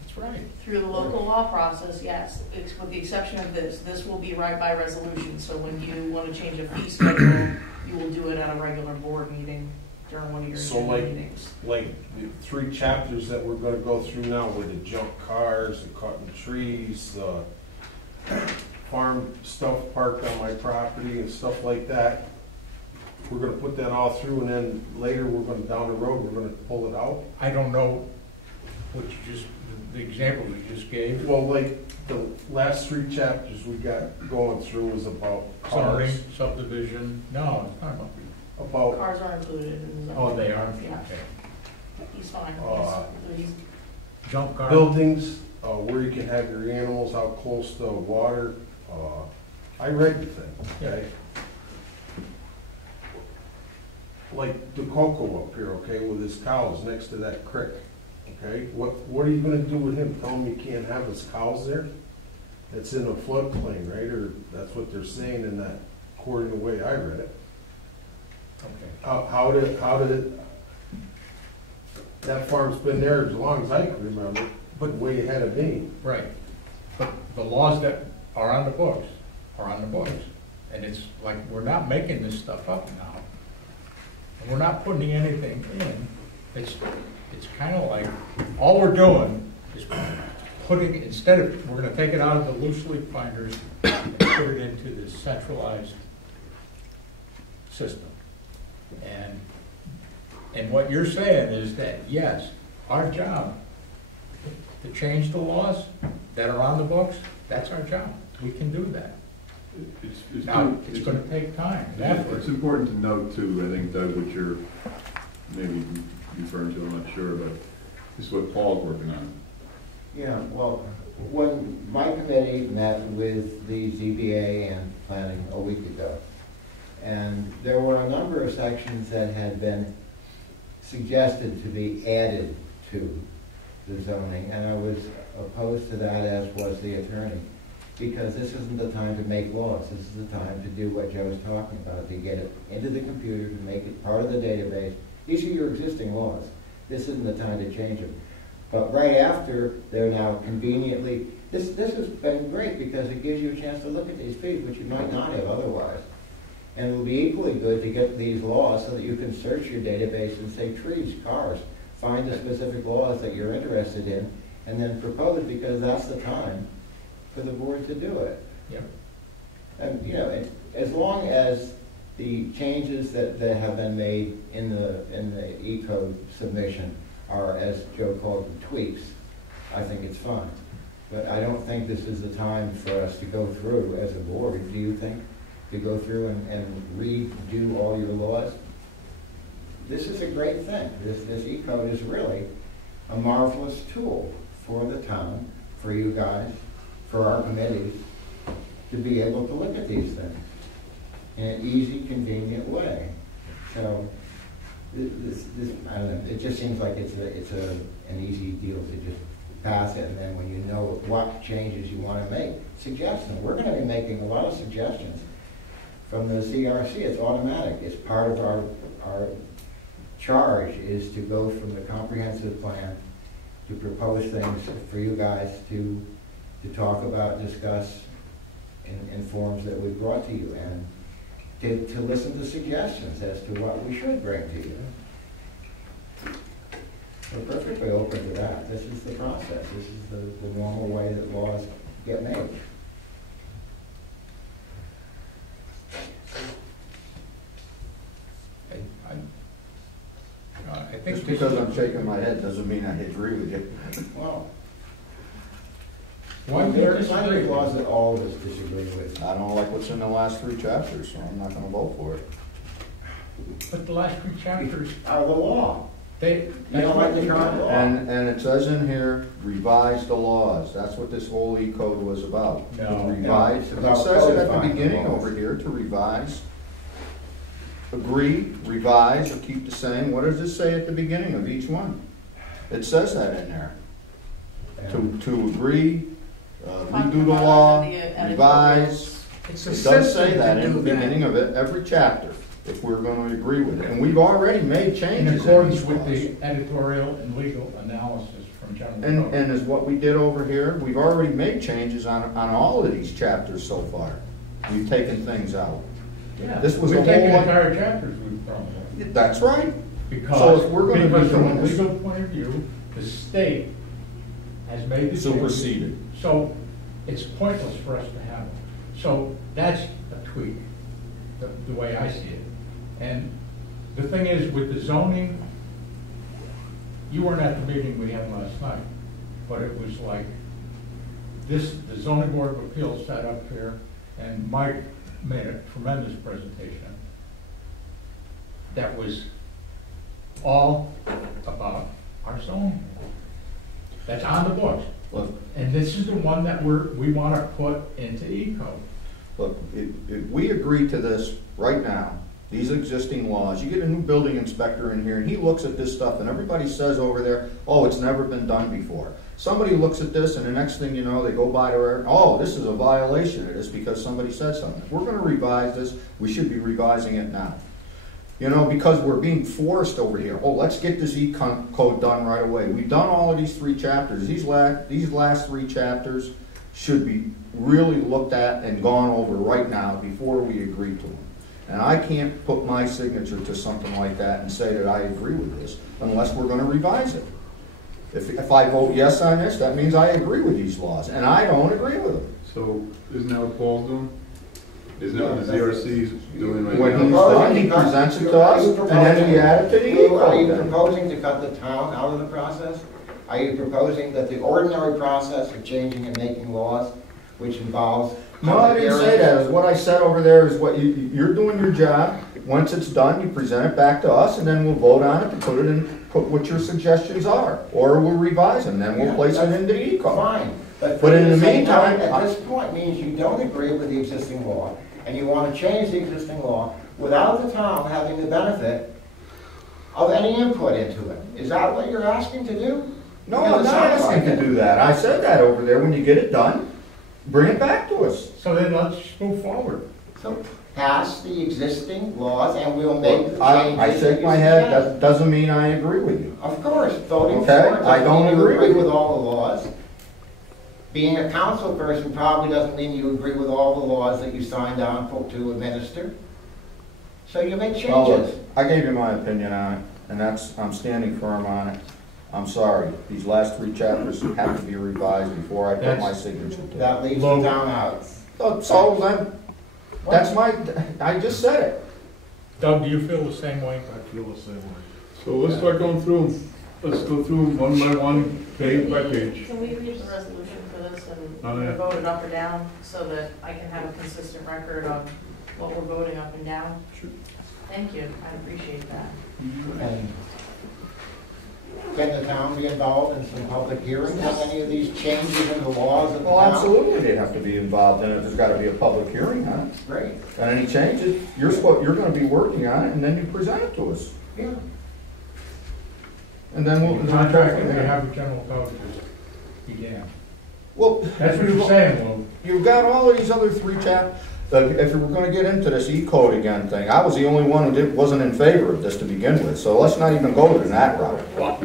That's right. Through the local law process, yes, it's with the exception of this. This will be right by resolution. So when you want to change a fee schedule, you will do it at a regular board meeting during one of your So meetings. like the 3 chapters that we're gonna go through now, with the junk cars, the cutting trees, the farm stuff parked on my property and stuff like that, we're gonna put that all through, and then later we're gonna, down the road, we're gonna pull it out? I don't know Which you just, the example you just gave. Well, like, the last 3 chapters we got going through was about cars, Zoning, subdivision, no, it's not about, about, Cars are included in the zone. oh, they are, Yeah. okay. He's fine. He's Jump car. buildings, where you can have your animals, how close to water. I read the thing, okay? Like the Coco up here, okay, with his cows next to that creek, okay? What are you gonna do with him? Tell him he can't have his cows there? It's in a floodplain, right? Or that's what they're saying in that, according to the way I read it. Okay. How did, that farm's been there as long as I can remember, but way ahead of me. Right. But the laws that are on the books are on the books. And it's like, we're not making this stuff up now. And we're not putting anything in. It's kind of like, all we're doing is putting, instead of, we're gonna take it out of the loose leaf binders and put it into this centralized system. And what you're saying is that, yes, our job to change the laws that are on the books, that's our job. We can do that. Now, it's gonna take time and effort. It's important to note too, I think, Doug, what you're maybe referring to, I'm not sure, but this is what Paul's working on. Yeah, well, when my committee met with the ZBA and planning a week ago, and there were a number of sections that had been suggested to be added to the zoning, and I was opposed to that, as was the attorney, because this isn't the time to make laws. This is the time to do what Joe's talking about, to get it into the computer, to make it part of the database. These are your existing laws. This isn't the time to change them. But right after, they're now conveniently, this has been great because it gives you a chance to look at these fees, which you might not have otherwise. And it will be equally good to get these laws so that you can search your database and say trees, cars, find the specific laws that you're interested in, and then propose, because that's the time for the board to do it. Yep. And, you know, as long as the changes that have been made in the E-code submission are, as Joe called them, tweaks, I think it's fine. But I don't think this is the time for us to go through as a board, do you think? To go through and redo all your laws? This is a great thing. This E-code is really a marvelous tool for the town, for you guys, for our committees, to be able to look at these things in an easy, convenient way. So this I don't know, it just seems like it's an easy deal to just pass it, and then when you know what changes you want to make, suggest them. We're going to be making a lot of suggestions from the CRC. It's automatic. It's part of our charge is to go from the comprehensive plan to propose things for you guys to talk about, discuss in forms that we brought to you, and to listen to suggestions as to what we should bring to you. We're perfectly open to that. This is the process. This is the normal way that laws get made. I think Just because I'm shaking my head doesn't mean I agree with you. Well, why do you there are plenty disagree? of laws that all of us disagree with. I don't like what's in the last 3 chapters, so I'm not gonna vote for it. But the last 3 chapters, Are the law. they. You don't like the current law. And it says in here, revise the laws. That's what this whole E-code was about. To No. revise. No, It it's says it at the codifying the beginning laws. over here, to revise. Agree, revise, or keep the same. What does it say at the beginning of each one? It says that in there. To agree, redo the law, revise. It's It a does say system that to in the do that. beginning of it, every chapter, if we're gonna agree with it. And we've already made In changes in accordance these with laws. the editorial and legal analysis from General Code. And is what we did over here, we've already made changes on all of these chapters so far. We've taken things out. Yeah, this was we've the taken whole- entire chapters we've thrown away. That's right. Because, So if we're gonna be because from doing a this- legal point of view, the state has made the change. Superseded. So it's pointless for us to have it. So that's a tweak, the way I see it. And the thing is, with the zoning, you weren't at the meeting we had last night, but it was like, this, the zoning board of appeals sat up here, and Mike made a tremendous presentation that was all about our zoning. That's on the books. Look, And this is the one that we want to put into E-code. look, if we agree to this right now, these existing laws, you get a new building inspector in here, and he looks at this stuff, and everybody says over there, oh, it's never been done before. Somebody looks at this, and the next thing you know, they go by to, oh, this is a violation of this because somebody said something. If we're gonna revise this, we should be revising it now. You know, because we're being forced over here. Oh, let's get this E-code done right away. We've done all of these 3 chapters. These last 3 chapters should be really looked at and gone over right now before we agree to them. And I can't put my signature to something like that and say that I agree with this unless we're going to revise it. If I vote yes on this, that means I agree with these laws, and I don't agree with them. So isn't that what Paul's doing? Isn't that what the ZRC's doing right When he's now? done, he presents it to us, and then we add it to the Are you E-code. proposing to cut the town out of the process? Are you proposing that the ordinary process of changing and making laws, which involves No, I didn't say that. What I said over there is what you're doing your job. Once it's done, you present it back to us, and then we'll vote on it and put what your suggestions are, or we'll revise them, then we'll place it into the E-code. Fine, But in the at same meantime, time, at this point means you don't agree with the existing law, and you want to change the existing law without the town having the benefit of any input into it. Is that what you're asking to do? No, Because I'm it not sounds asking like to it. do that. I said that over there. When you get it done, bring it back to us. So then let's move forward. So pass the existing laws and we'll make the I changes that shake you my head. suggest. That doesn't mean I agree with you. Of course, voting for Okay, it I doesn't don't mean you agree agree with with you. all the laws. Being a council person probably doesn't mean you agree with all the laws that you signed on for to administer. So you make Well, changes. look, I gave you my opinion on it, and I'm standing firm on it. I'm sorry. These last 3 chapters have to be revised before I put my signature to it. That leaves Low. the town out. So then, I just said it. Doug, do you feel the same way? I feel the same way. So let's start going through them. Let's go through them one by one, page by page. Can we read the resolution for this and Oh, yeah. vote it up or down so that I can have a consistent record of what we're voting up and down? Sure. Thank you, I appreciate that. And can the town be involved in some public hearings on any of these changes in the laws of the Well, town? absolutely, they have to be involved in it. There's got to be a public hearing on it. Great, And any changes, you're going to be working on it, and then you present it to us. yeah. And then we'll. The contract that we have with general code just began. Well, That's what you're saying, Lou. you've got all of these other 3 chapters. If we're going to get into this E-code again thing, I was the only one who wasn't in favor of this to begin with, so let's not even go to that route. Well,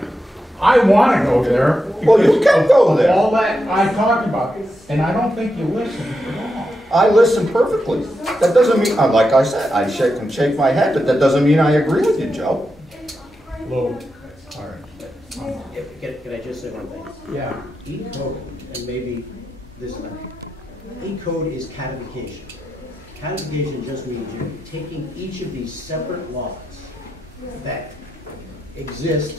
I want to go there. Well, you because can go of there. all that I talked about, and I don't think you listened at all. I listen perfectly. That doesn't mean, like I said, I shake my head, but that doesn't mean I agree with you, Joe. Lou, all right. Can I just say one thing? Yeah. E-code, and maybe this is not, E-code is codification. Codification just means you're taking each of these separate laws that exist,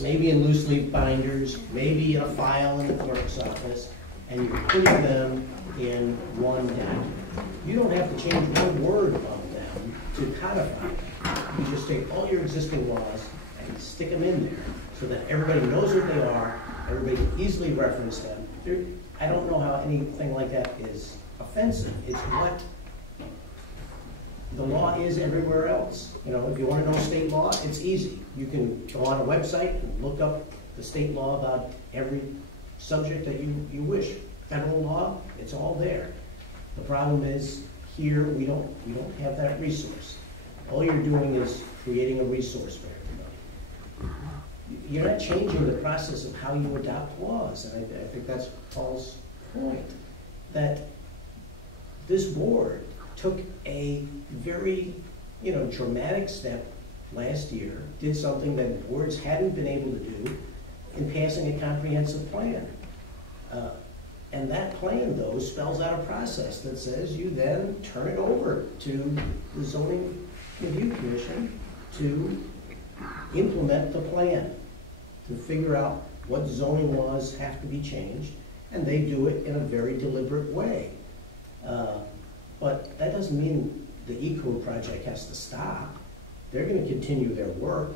maybe in loose leaf binders, maybe in a file in the clerk's office, and you're putting them in one document. You don't have to change one word of them to codify them. You just take all your existing laws and stick them in there so that everybody knows what they are, everybody can easily reference them. I don't know how anything like that is offensive. It's what the law is everywhere else. You know, if you want to know state law, it's easy. You can go on a website and look up the state law about every subject that you wish. Federal law, it's all there. The problem is here we don't have that resource. All you're doing is creating a resource for everybody. You're not changing the process of how you adopt laws, and I think that's Paul's point. That this board took a very, dramatic step last year, did something that boards hadn't been able to do in passing a comprehensive plan. And that plan, though, spells out a process that says you then turn it over to the Zoning Review Commission to implement the plan. to figure out what zoning laws have to be changed, and they do it in a very deliberate way. But that doesn't mean the E-code project has to stop. They're gonna continue their work.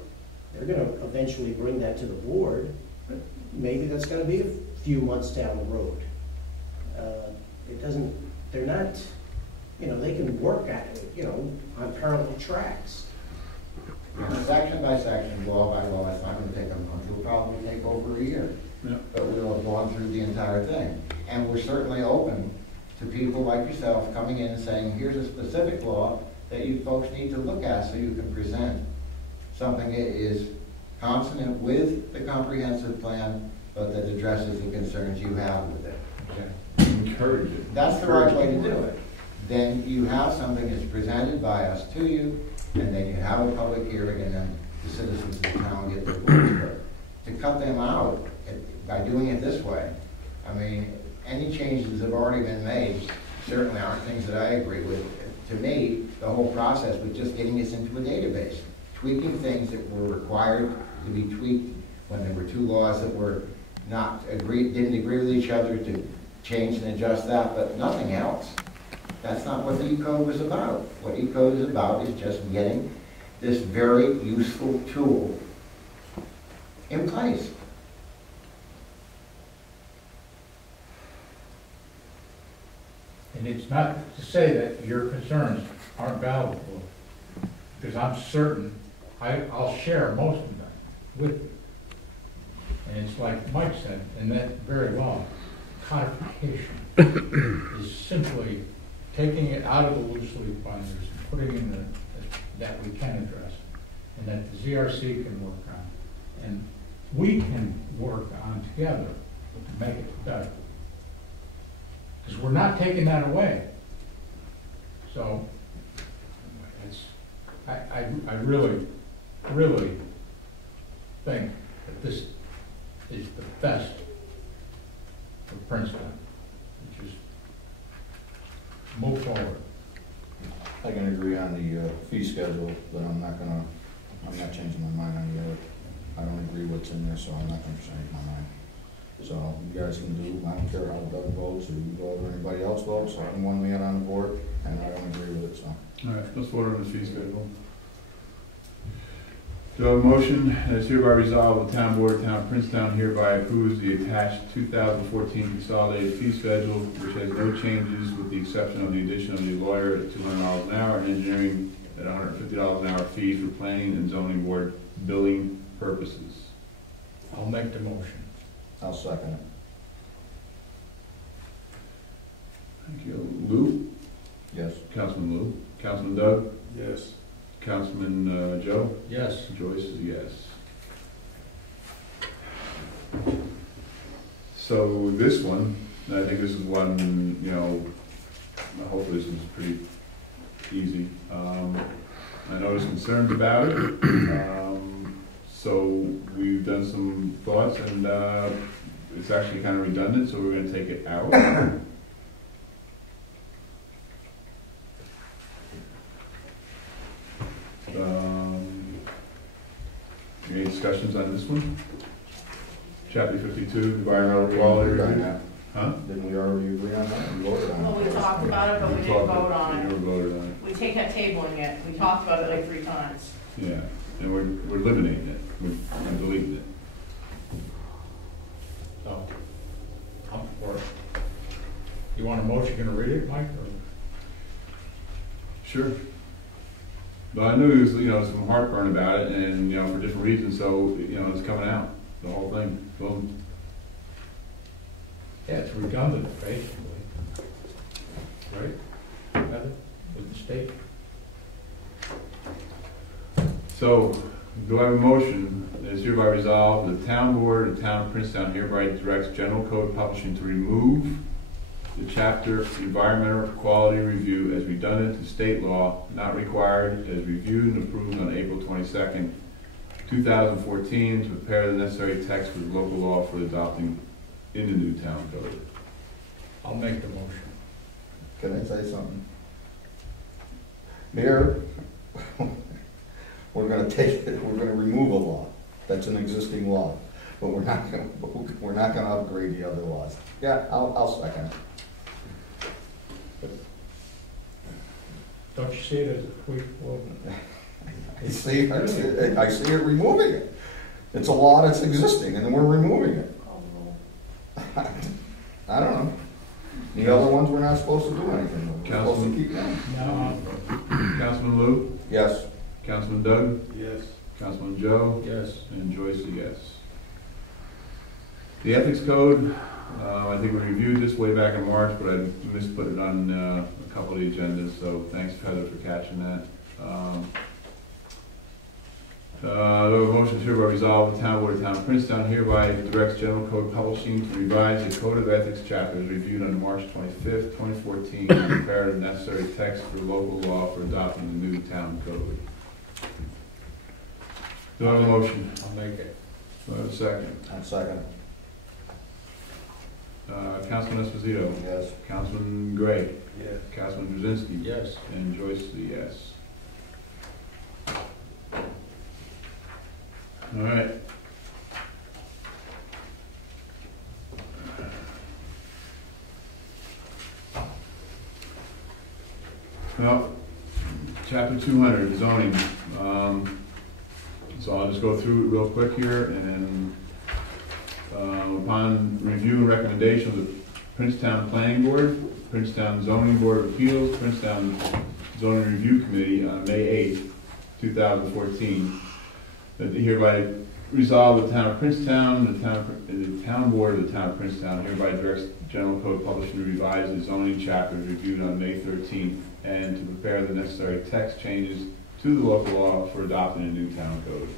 They're gonna eventually bring that to the board, but maybe that's gonna be a few months down the road. It doesn't, they're not, they can work at it, on parallel tracks. Section by section, law by law, it's not gonna take a month, it'll probably take over a year. Yeah. But we'll have gone through the entire thing. And we're certainly open to people like yourself coming in and saying, here's a specific law that you folks need to look at so you can present something that is consonant with the comprehensive plan, but that addresses the concerns you have with it. Encourage it. That's the right way to do it. Then you have something that's presented by us to you, and then you have a public hearing, and then the citizens of the town get their voice heard. To cut them out by doing it this way, I mean, any changes that have already been made certainly aren't things that I agree with. To me, the whole process was just getting us into a database, tweaking things that were required to be tweaked when there were two laws that were didn't agree with each other, to change and adjust that, but nothing else. That's not what the E-code was about. What E-code is about is just getting this very useful tool in place. And it's not to say that your concerns aren't valuable, because I'm certain I'll share most of them with you. And it's like Mike said, in that very law, codification is simply taking it out of the loose leaf binders and putting in that we can address, and that the ZRC can work on, and we can work on together to make it better. Because we're not taking that away. So, I really, really think that this is the best for Princetown, which is move forward. I can agree on the fee schedule, but I'm not changing my mind on the other. I don't agree what's in there, so I'm not gonna change my mind. So you guys can do, I don't care how Doug votes, or you vote, or anybody else votes, I'm one man on the board, and I don't agree with it, so. All right, let's vote on the fee schedule. Do I have a motion that is hereby resolved, the town board of town of Princetown hereby approves the attached 2014 consolidated fee schedule, which has no changes with the exception of the addition of the lawyer at $200 an hour and engineering at $150 an hour fees for planning and zoning board billing purposes. I'll make the motion. I'll second it. Thank you. Lou? Yes. Councilman Lou? Councilman Doug? Yes. Councilman Joe? Yes. Joyce is a yes. So this one, I think this is one, hopefully this is pretty easy. I know there's concerns about it. So we've done some thoughts, and it's actually kind of redundant, so we're going to take it out. Any discussions on this one? Chapter 52, environmental quality review. Huh? Didn't we already agree on that? We voted on it. Well, we talked about it, but we didn't vote on We it. never voted on We kept tabling it. We talked about it like 3 times. it. Yeah, and we're eliminating it. We're deleting it. So, I'm for it. You want a motion, you gonna read it, Mike, or? Sure. But I knew there was, some heartburn about it, and, for different reasons, so, it's coming out, the whole thing, boom. Yeah, it's redundant, basically. Right? Heather, with the state? So, do I have a motion that is hereby resolved, the town board of the town of Princetown hereby directs General Code Publishing to remove the chapter Environmental Quality Review as redundant to state law, not required, as reviewed and approved on April 22nd, 2014, to prepare the necessary text with local law for adopting in the new town code. I'll make the motion. Can I say something? Mayor, we're gonna remove a law. That's an existing law. but we're not gonna upgrade the other laws. Yeah, I'll second. Don't you see it as a quick, well, I see it removing it. It's a law that's existing, and then we're removing it. Call the roll. I don't know. The other ones, we're not supposed to do anything with. We're supposed to keep going. no, Councilman Lou, Yes. Councilman Doug, Yes. Councilman Joe, yes. and Joyce, a yes. The ethics code, I think we reviewed this way back in March, but I misput it on a couple of the agendas, so thanks Heather for catching that. The motion to hereby resolve the town board of town of Princetown hereby directs general code publishing to revise the code of ethics chapters reviewed on March 25th, 2014, and prepare the necessary text for local law for adopting the new town code. Do I have a motion? I'll make it. Do I have a second? I'm second. Councilman Esposito. Yes. Councilman Gray. Yes. Councilman Brzezinski. Yes. And Joyce, the yes. All right. Well, chapter 200, zoning. So I'll just go through it real quick here, and then upon review and recommendation of the Princetown Planning Board, Princetown Zoning Board of Appeals, Princetown Zoning Review Committee on May 8th, 2014, that hereby resolve the town of Princetown, the town board of the town of Princetown hereby directs general code publishing to revise the zoning chapters reviewed on May 13th and to prepare the necessary text changes to the local law for adopting a new town code.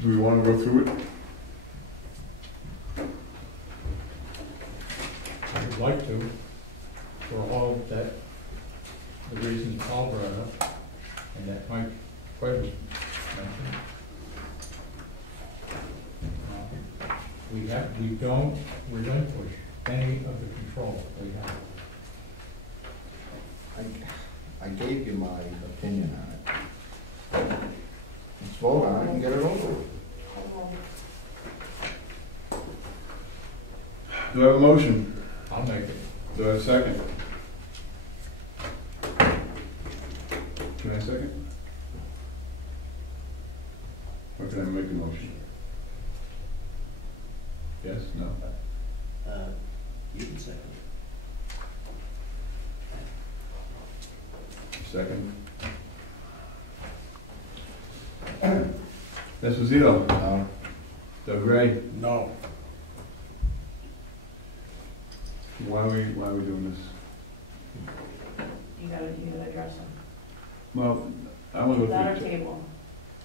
Do we want to go through it? I would like to, for all that, the reasons Paul brought up, and that Mike Quay was mentioned. We don't relinquish any of the control we have. I gave you my opinion on it. Let's vote on it and get it over with. Do I have a motion? I'll make it. Do I have a second? Can I second? Or can I make a motion? Yes, no? You can second. Second. Esposito. No. Doug Gray. No. Why are we doing this? You gotta address them. Well, I want to go That or through. table.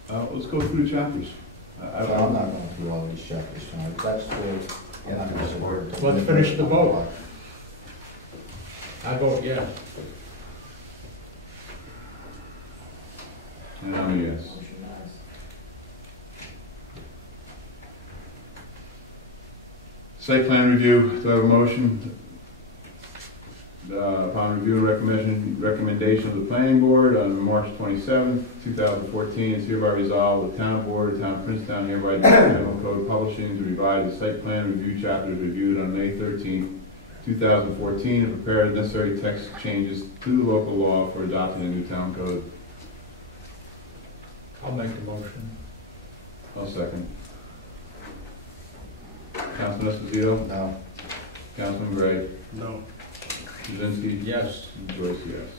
Let's go through the chapters. I'm not going through all these chapters tonight. That's the, and I'm going to support. Let's finish the vote. I vote yes. And I'm a yes. Motion dies. Site plan review, do I have a motion? Upon review and recommendation of the planning board on March 27th, 2014, is hereby resolved the town board, the town of Princetown hereby directs general code publishing to revise the site plan review chapters reviewed on May 13th, 2014, and prepare the necessary text changes to the local law for adopting a new town code. I'll make the motion. I'll second. Councilman Esposito? No. Councilman Gray? No. Brzezinski? Yes. And Joyce, yes.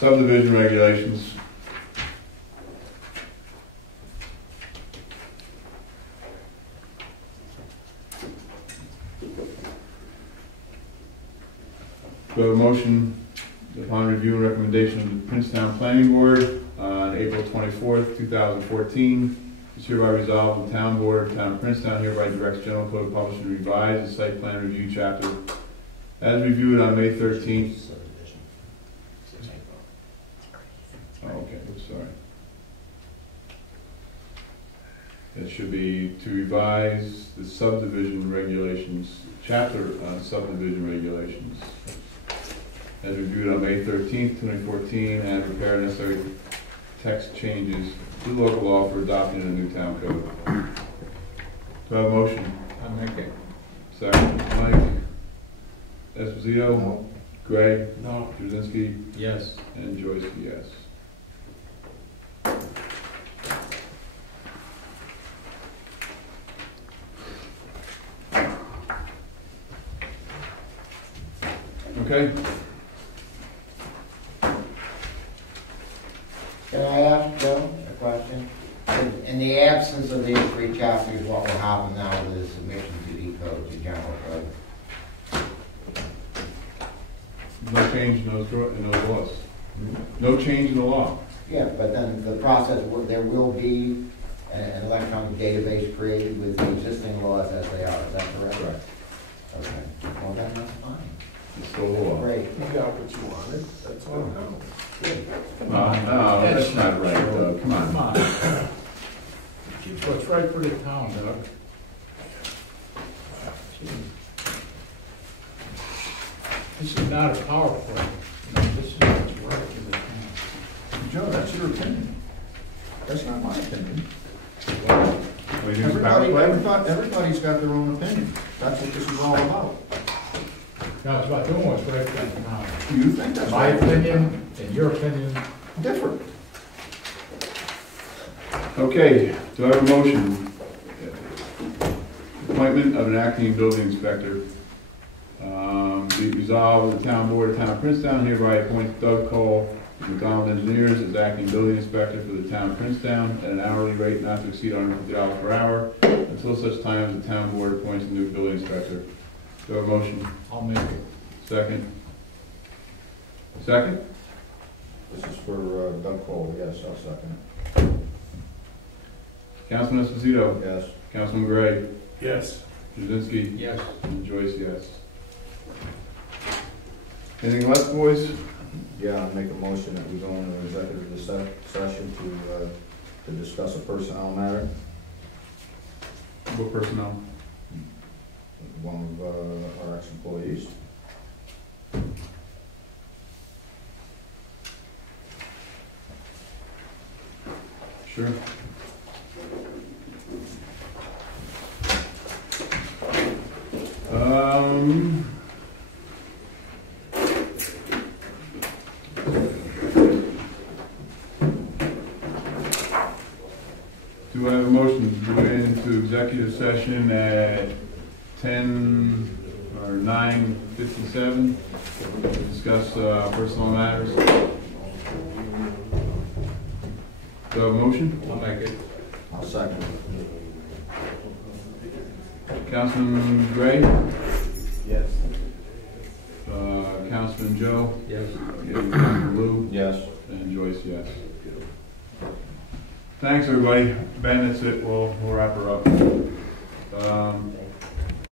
Subdivision regulations. Do I have a motion upon review and recommendation of the Princetown Planning Board on April 24th, 2014? It's hereby resolved, the town board of town of Princetown hereby directs general code publishing to revise the site plan review chapter as reviewed on May 13th. Oh, okay, oops, sorry. It should be to revise the subdivision regulations, chapter on subdivision regulations. as reviewed on May 13th, 2014, and prepare necessary text changes to local law for adopting a new town code. Do I have a motion? I'll make it. Second, Mike. Esposito? No. Gray? No. Jazinski? Yes. And Joyce, yes. Okay. Can I ask Joe a question? In the absence of these three chapters, what will happen now with the submission to E-code, to general code? No change in those laws. No change in the law. Yeah, but then the process, there will be an electronic database created with the existing laws as they are, is that correct? Correct. Okay, well then that's fine. It's still the law. Great. You got what you wanted, that's all that counts. No, that's not right, Doug. Come Come on. on. Keep what's right for the town, Doug. This is not a power play. This is what's right for the town. Joe, that's your opinion. That's not my opinion. Well, you think it's a power play? Everybody's got their own opinion. That's what this is all about. No, it's about doing what's right for the town. You think that's My right? opinion and your opinion. Different. Okay, do I have a motion? Appointment of an acting building inspector. Be resolved, the town board of town of Princetown hereby appoints Doug Cole, McDonald Engineers, as acting building inspector for the town of Princetown at an hourly rate not to exceed $150 per hour until such time as the town board appoints a new building inspector. Do I have a motion? I'll make it. Second? Second? This is for Doug Cole, yes, I'll second it. Councilman Esposito? Yes. Councilman Gray? Yes. Jazinski? Yes. And Joyce, yes. Anything left, boys? Yeah, I'll make a motion that we go into executive session to discuss a personnel matter. What personnel? One of our ex-employees. Sure. Do I have a motion to go into executive session at 10 or 9:57 to discuss personal matters? Do I have a motion? I'll make it. I'll second it. Councilman Gray? Yes. Councilman Joe? Yes. Councilman Lou? Yes. And Joyce, yes. Thanks, everybody. Ben, that's it. We'll wrap her up.